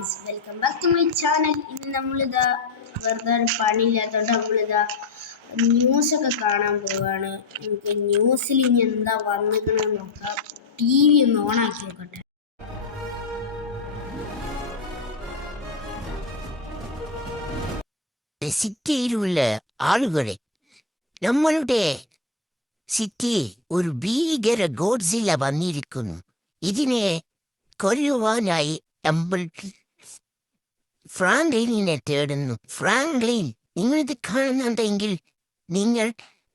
Welcome back to my channel. ഇന്ന് നമ്മളിതാ വെറുതെ പണിയില്ലാത്തതുകൊണ്ട് നമ്മളിതാ ന്യൂസൊക്കെ കാണാൻ പോവുകയാണ്. നമുക്ക് ന്യൂസിൽ ഇനി എന്താ വന്നിക്കണമെന്ന് നോക്കാം. ടി വി ഒന്ന് ഓണാക്കി നോക്കട്ടെ. സിറ്റിയിലുള്ള ആളുകളെ, നമ്മളുടെ സിറ്റി ഒരു ഭീകര ഗോഡ്സില്ല വന്നിരിക്കുന്നു. ഇതിനെ കൊല്ലുവാനായി നമ്മൾ ഫ്രാങ്ക്ലിനെ തേടുന്നു. ഫ്രാങ്ക്ലിൻ, നിങ്ങളിത് കാണുന്നുണ്ടെങ്കിൽ നിങ്ങൾ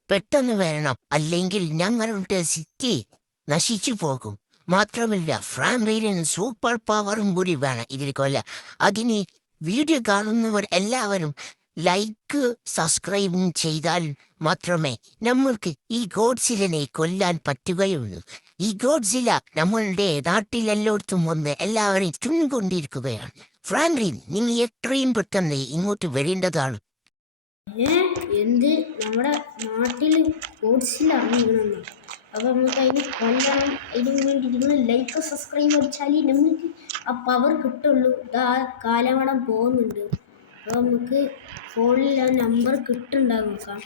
പെട്ടെന്ന് വരണം, അല്ലെങ്കിൽ ഞങ്ങളുടെ സിറ്റി നശിച്ചു പോകും. മാത്രമല്ല, ഫ്രാങ്ക്ലിന് സൂപ്പർ പവറും കൂടി വേണം ഇതിൽ കൊല്ലാൻ. അതിന് വീഡിയോ കാണുന്നവർ എല്ലാവരും ലൈക്ക് സബ്സ്ക്രൈബും ചെയ്താൽ മാത്രമേ നമ്മൾക്ക് ഈ ഗോഡ്സിലിനെ കൊല്ലാൻ പറ്റുകയുള്ളൂ. ഈ ഗോഡ്സില നമ്മളുടെ നാട്ടിലെല്ലായിടത്തും വന്ന് എല്ലാവരെയും തിന്നുകൊണ്ടിരിക്കുകയാണ്. ഫ്രാങ്ക്ലിൻ, നിങ്ങൾ എത്രയും പെട്ടെന്ന് ഇങ്ങോട്ട് വരേണ്ടതാണ്. എന്ത് നമ്മുടെ നാട്ടിൽ ഗോഡ്സില്ല അറിയണമെന്ന്, അപ്പോൾ നമുക്ക് അതിന് കൊല്ലണം. അതിന് വേണ്ടി നിങ്ങൾ ലൈക്ക് സബ്സ്ക്രൈബ് അടിച്ചാൽ നമുക്ക് ആ പവർ കിട്ടുള്ളൂ. ഇതാ കാലമടം പോകുന്നുണ്ട്. അപ്പോൾ നമുക്ക് ഫോണിൽ ആ നമ്പർ കിട്ടുന്നുണ്ടാകും നോക്കാം.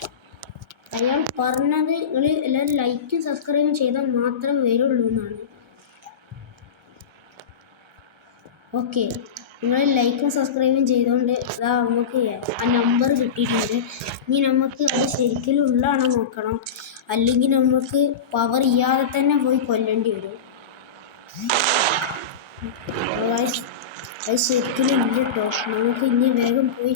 അയാൾ പറഞ്ഞത് നിങ്ങൾ എല്ലാവരും ലൈക്കും സബ്സ്ക്രൈബും ചെയ്താൽ മാത്രമേ വരുള്ളൂ എന്നാണ്. ഓക്കെ, നിങ്ങൾ ലൈക്കും സബ്സ്ക്രൈബും ചെയ്തുകൊണ്ട് അതാ നമുക്ക് ആ നമ്പർ കിട്ടിയിട്ടുണ്ട്. ഇനി നമുക്ക് അത് ശരിക്കും ഉള്ളതാണോ നോക്കണം, അല്ലെങ്കിൽ നമുക്ക് പവർ ചെയ്യാതെ തന്നെ പോയി കൊല്ലേണ്ടി വരും. അത് ശരിക്കും ഇല്ല കേട്ടോ. നമുക്ക് ഇനി വേഗം പോയി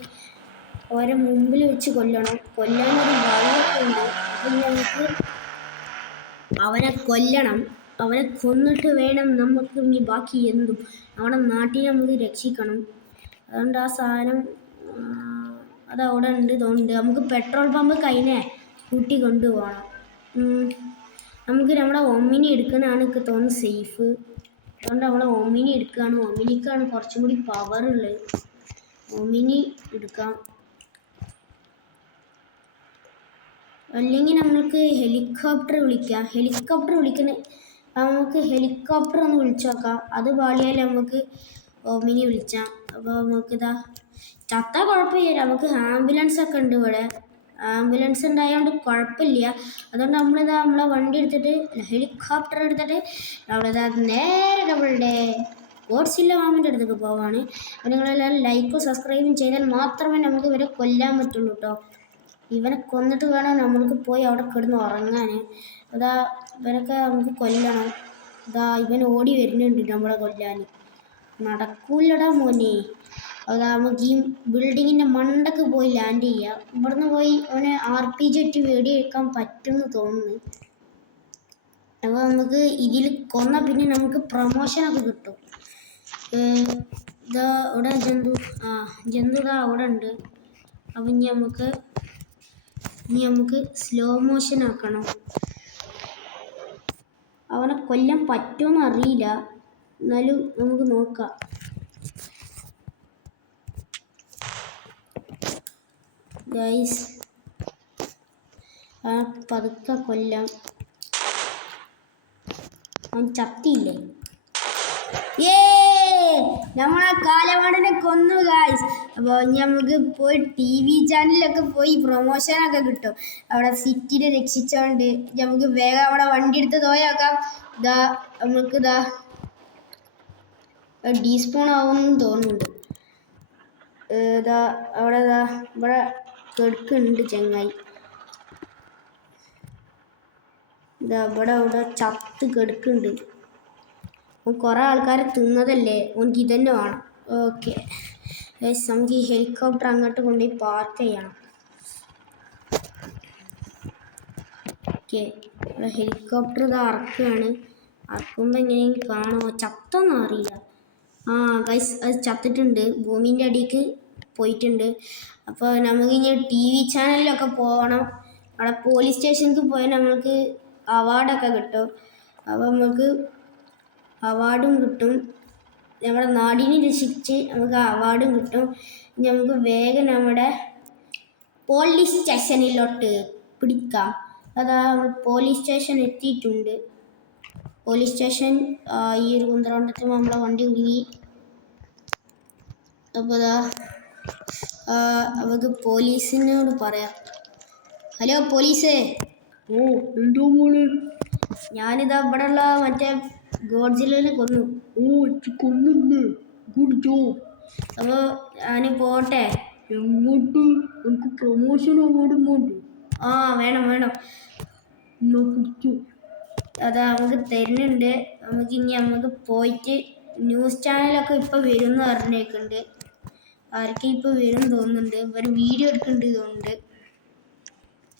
ഓരോ മുമ്പിൽ വെച്ച് കൊല്ലണം. കൊല്ലാനൊരു വഴിയൊക്കെ ഉണ്ട്. അപ്പം നമുക്ക് അവനെ കൊല്ലണം. അവനെ കൊന്നിട്ട് വേണം നമുക്ക് ഇനി ബാക്കി എന്തും. നമ്മുടെ നാട്ടിനെ നമുക്ക് രക്ഷിക്കണം. അതുകൊണ്ട് ആ സാധനം അതവിടെ ഉണ്ട് തോന്നുന്നുണ്ട്. നമുക്ക് പെട്രോൾ പമ്പ് കഴിഞ്ഞേ കൂട്ടി കൊണ്ടുപോകണം. നമുക്ക് നമ്മുടെ ഒമിനി എടുക്കണതാണ് എനിക്ക് തോന്നുന്നു സേഫ്. അതുകൊണ്ട് നമ്മളെ ഒമിനി എടുക്കുകയാണ്. ഒമിനിക്കാണ് കുറച്ചും കൂടി പവറുള്ളത്. ഒമിനി എടുക്കാം. അല്ലെങ്കിൽ നമുക്ക് ഹെലികോപ്റ്റർ വിളിക്കാം. ഹെലികോപ്റ്റർ നമുക്ക് ഹെലികോപ്റ്റർ ഒന്ന് വിളിച്ചു നോക്കാം. അത് പാളിയാൽ നമുക്ക് ഒമിനി വിളിച്ചാം. അപ്പോൾ നമുക്കിതാ ചത്താൽ കുഴപ്പമില്ല. നമുക്ക് ആംബുലൻസ് ഒക്കെ ഉണ്ട് ഇവിടെ. ആംബുലൻസ് ഉണ്ടായതുകൊണ്ട് കുഴപ്പമില്ല. അതുകൊണ്ട് നമ്മളെ വണ്ടി എടുത്തിട്ട് ഹെലികോപ്റ്റർ എടുത്തിട്ട് നമ്മളിതാ നേരെ നമ്മളുടെ ഗോഡ്സില്ല മാമിൻ്റെ അടുത്തേക്ക് പോവാണ്. അപ്പോൾ നിങ്ങളെല്ലാവരും ലൈക്കും സബ്സ്ക്രൈബും ചെയ്താൽ മാത്രമേ നമുക്ക് ഇവരെ കൊല്ലാൻ പറ്റുള്ളൂ കേട്ടോ. ഇവനെ കൊന്നിട്ട് വേണം നമ്മൾക്ക് പോയി അവിടെ കിടന്ന് ഉറങ്ങാൻ. അതാ ഇവനൊക്കെ നമുക്ക് കൊല്ലണം. ഇതാ ഇവൻ ഓടി വരുന്നുണ്ട് നമ്മളെ കൊല്ലാൻ. നടക്കൂലടാ മോനെ. അതാ നമുക്ക് ഈ ബിൽഡിങ്ങിൻ്റെ മണ്ടക്ക് പോയി ലാൻഡ് ചെയ്യാം. ഇവിടുന്ന് പോയി അവനെ RPG ഇട്ട് വെടിവെക്കാൻ പറ്റുമെന്ന് തോന്നുന്നു. അപ്പോൾ നമുക്ക് ഇതിൽ കൊന്ന പിന്നെ നമുക്ക് പ്രൊമോഷനൊക്കെ കിട്ടും. ഇതാ ഇവിടെ ജന്തു ഇതാ അവിടെ ഉണ്ട്. അപ്പം ഇനി നമുക്ക് സ്ലോ മോഷൻ ആക്കണം. അവനെ കൊല്ലാൻ പറ്റുമെന്ന് അറിയില്ല, എന്നാലും നമുക്ക് നോക്കാം. ഗൈസ്, പതുക്കെ കൊല്ലാം. അവൻ ചത്തിയില്ലേ? നമ്മളെ കാലമാടനെ കൊന്നു ഗൈസ്. അപ്പോൾ നമുക്ക് പോയി TV ചാനലിലൊക്കെ പോയി പ്രൊമോഷനൊക്കെ കിട്ടും. അവിടെ സിറ്റിനെ രക്ഷിച്ചോണ്ട് നമുക്ക് വേഗം അവിടെ വണ്ടി എടുത്ത് തോയാക്കാം. നമുക്കിതാ ഡീസ്പോൺ ആവുമെന്ന് തോന്നുന്നുണ്ട്. ഇവിടെ കെടുക്കുന്നുണ്ട് ചങ്ങായി. ഇവിടെ ചത്ത് കെടുക്കുന്നുണ്ട്. കുറേ ആൾക്കാരെ തിന്നതല്ലേ, ഓനിക്ക് ഇതന്നെ വേണം. ഓക്കെ, നമുക്ക് ഈ ഹെലികോപ്റ്റർ അങ്ങോട്ട് കൊണ്ടുപോയി പാർക്ക് ചെയ്യണം. ഓക്കെ, ഹെലികോപ്റ്റർ ഇത് ഇറക്കുകയാണ്. ഇറക്കുമ്പോൾ എങ്ങനെയെങ്കിലും കാണുമോ? ചത്തൊന്നും അറിയില്ല. ഗൈസ്, അത് ചത്തിട്ടുണ്ട്. ഭൂമിൻ്റെ അടിക്ക് പോയിട്ടുണ്ട്. അപ്പോൾ നമുക്കിനി TV ചാനലിലൊക്കെ പോകണം. അവിടെ പോലീസ് സ്റ്റേഷനിലേക്ക് പോയാൽ നമ്മൾക്ക് അവാർഡൊക്കെ കിട്ടും. അപ്പോൾ നമുക്ക് അവാർഡും കിട്ടും. നമ്മുടെ നാടിനെ രക്ഷിച്ച് നമുക്ക് അവാർഡും കിട്ടും. നമുക്ക് വേഗം നമ്മുടെ പോലീസ് സ്റ്റേഷനിലോട്ട് പിടിക്കാം. അതാ പോലീസ് സ്റ്റേഷൻ എത്തിയിട്ടുണ്ട്. പോലീസ് സ്റ്റേഷൻ ഈ ഒരു കുന്തറോണ്ടത്തിൽ നമ്മളെ വണ്ടി കുടുങ്ങി. അപ്പോൾ നമുക്ക് പോലീസിനോട് പറയാം. ഹലോ പോലീസേ. ഓ എന്തോ മോളെ. ഞാനിതാ ഇവിടെയുള്ള മറ്റേ ഗോഡ്ജില്ലിനെ കൊന്നു. ഓ കൊന്നില്ലേ, ഗുഡ് ജോബ്. അപ്പോൾ ഞാൻ പോട്ടെ. എങ്ങോട്ട്? എനിക്ക് പ്രൊമോഷൻ അവാർഡും വേണ്ടേ? ആ വേണം എന്നാ പിടിച്ചു. അതാ നമുക്ക് തരുന്നുണ്ട്. നമുക്ക് പോയിട്ട് ന്യൂസ് ചാനലൊക്കെ ഇപ്പോൾ വരും എന്ന് പറഞ്ഞേക്കുന്നുണ്ട്. ആർക്കും ഇപ്പോൾ വരും തോന്നുന്നുണ്ട്. ഇവർ വീഡിയോ എടുക്കുന്നുണ്ട് തോന്നുന്നുണ്ട്.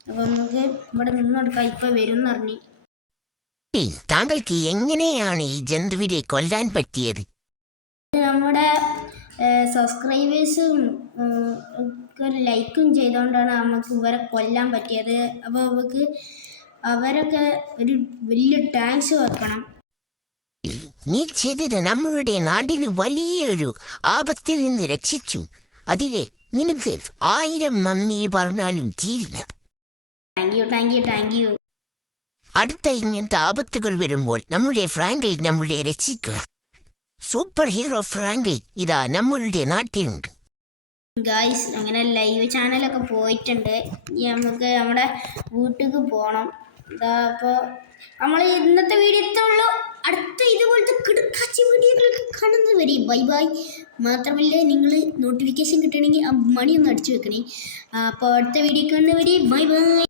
അപ്പോൾ നമുക്ക് ഇവിടെ നിന്നെടുക്കാം. ഇപ്പോൾ വരും എന്ന് പറഞ്ഞു. താങ്കൾക്ക് എങ്ങനെയാണ് ഈ ജന്തുവിനെ കൊല്ലാൻ പറ്റിയത്? നമ്മുടെ സബ്സ്ക്രൈബേഴ്സും ഒക്കെ ലൈക്കും ചെയ്തുകൊണ്ടാണ് നമുക്ക് ഇവരെ കൊല്ലാൻ പറ്റിയത്. അപ്പോൾ നമുക്ക് അവരൊക്കെ ഒരു വലിയ ടാങ്ക്സ് വെക്കണം. നീ ചെയ്തത് നമ്മളുടെ നാടിന് വലിയൊരു ആപത്തിൽ നിന്ന് രക്ഷിച്ചു. അതിലെ നിനക്ക് 1000 നന്ദി പറഞ്ഞാലും തീരില്ല. Thank you. അടുത്ത ഇങ്ങനത്തെ ആപത്തുകൾ വരുമ്പോൾ നമ്മുടെ ഫ്രാങ്ക്ലിൻ നമ്മളെ രക്ഷിക്കുക. സൂപ്പർ ഹീറോ ഫ്രാങ്ക്ലിൻ ഇതാ നമ്മളുടെ നാട്ടിലുണ്ട്. ഗായ്സ്, അങ്ങനെ ലൈവ് ചാനലൊക്കെ പോയിട്ടുണ്ട്. ഇനി നമുക്ക് നമ്മുടെ വീട്ടിലേക്ക് പോകണം. അപ്പോൾ നമ്മൾ ഇന്നത്തെ വീഡിയോ ഇത്രേ ഉള്ളൂ. അടുത്ത ഇതുപോലത്തെ കിടക്കാച്ചി വീഡിയോകൾക്ക് കാണുന്നത് വരെ ബൈ ബൈ. മാത്രമല്ല, നിങ്ങൾ നോട്ടിഫിക്കേഷൻ കിട്ടണമെങ്കിൽ ആ മണി ഒന്ന് അടിച്ചു വെക്കണേ. അപ്പോൾ അടുത്ത വീഡിയോ കാണുന്നവരെ ബൈ ബൈ.